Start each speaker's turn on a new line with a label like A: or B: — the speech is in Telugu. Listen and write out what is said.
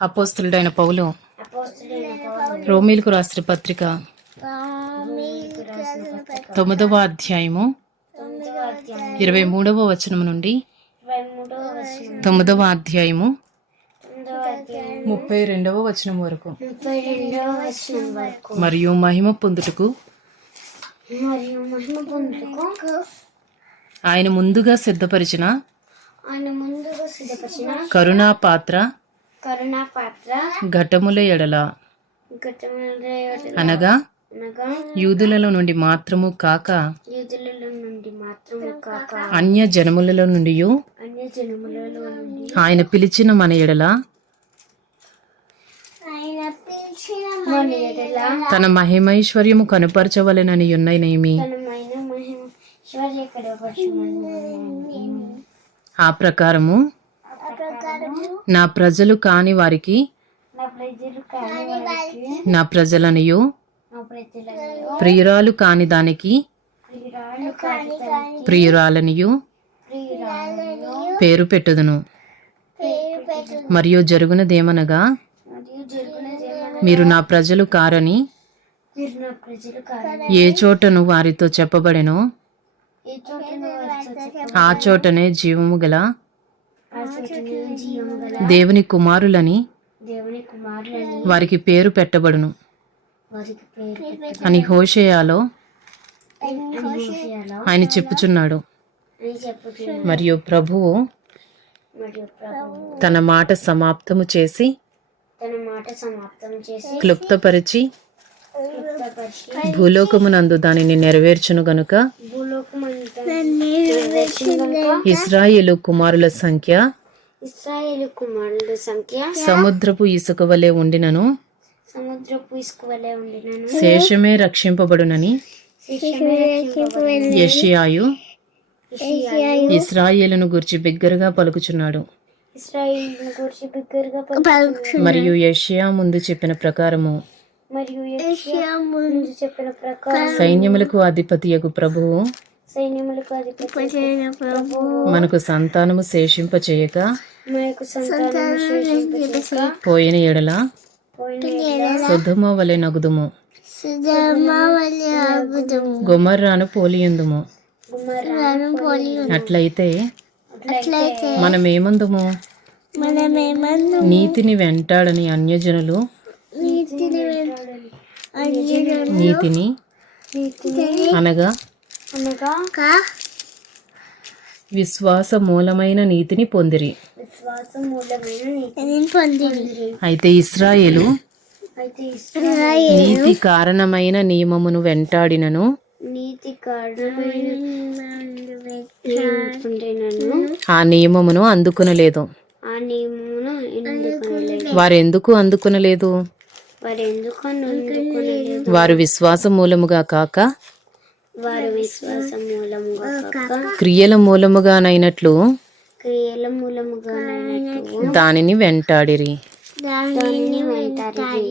A: అపోస్తులుడైన పౌలు. రోమిలకు రాసిన పత్రిక తొమ్మిదవ అధ్యాయము ఇరవై మూడవ వచనం నుండి తొమ్మిదవ అధ్యాయము ముప్పై రెండవ వచనం వరకు. మరియు మహిమ పొందుటకు ఆయన ముందుగా సిద్ధపరిచిన కరుణా పాత్ర ఘటముల ఎడల. అనగా
B: అనగా
A: యూదులలో నుండి మాత్రము కాక
B: యూదులలో నుండి మాత్రమే కాక.
A: అన్య జనములలో నుండి. ఆయన పిలిచిన మన ఎడల.
B: ఆయన పిలిచిన మన ఎడల.
A: తన మహిమైశ్వర్యము కనుపరచవలెనని ఉన్ననేమి ఆ ప్రకారము నా ప్రజలు కాని వారికి
B: నా ప్రజలు కాని వారికి
A: నా ప్రజలనియు ప్రియురాలు కాని దానికి ప్రియురాలనియు
B: ప్రియురాలను
A: పేరు పెట్టుదును. మరియు జరుగునదేమనగా మీరు నా ప్రజలు కారని ఏ చోటను వారితో చెప్పబడెనో ఆ చోటనే జీవము గల
B: ఆ చోటను జీవము గల
A: దేవుని కుమారులని వారికి పేరు పెట్టబడును. అని హోషేయాలో ఆయన చెప్పుచున్నాడు. మరియు ప్రభువు తన మాట సమాప్తము చేసి క్లుప్తపరిచి భూలోకమునందు దానిని నెరవేర్చిన గనుక ఇస్రాయేలు కుమారుల సంఖ్య.
B: ఇస్రాయేలు కుమారుల సంఖ్య.
A: సముద్రపు ఇసుక వలె ఉండినను.
B: సముద్రపు ఇసుక వలె ఉండినను.
A: శేషమే రక్షింపబడునని. యెషయాయు ఇస్రాయేలును గురించి బిగ్గరగా పలుకుచున్నాడు.
B: ఇస్రాయేల్ గురించి బిగ్గరగా పలుకుచున్నాడు.
A: మరియు యెషయా ముందు చెప్పిన ప్రకారము
B: మరియు చెప్పిన ప్రకారం
A: సైన్యములకు అధిపతియగు ప్రభువు
B: సైన్యములకు అధిపతి ప్రభువు
A: మనకు సంతానము శేషింప చేయక పోయిన ఎడల సుధమ వలె నగుదుము. గుమర్రాను పోలియందుము. అట్లయితే మనమేమందుము? నీతిని వెంటాడని అన్యజనులు
B: నీతిని
A: అనగా
B: అనగా
A: విశ్వాస మూలమైన నీతిని పొందిరి. అయితే ఇస్రాయేలు నీతి కారణమైన నియమమును వెంటాడినను.
B: నీతి
A: ఆ నియమమును అందుకునలేదు వారెందుకు అందుకునలేదు?
B: వారు
A: విశ్వాస మూలముగా కాక
B: వారు విశ్వాసం మూలముగా
A: క్రియల మూలముగానైనట్లు
B: క్రియల మూలముగా
A: దానిని వెంటాడిరి.
B: దానిని వెంటాడి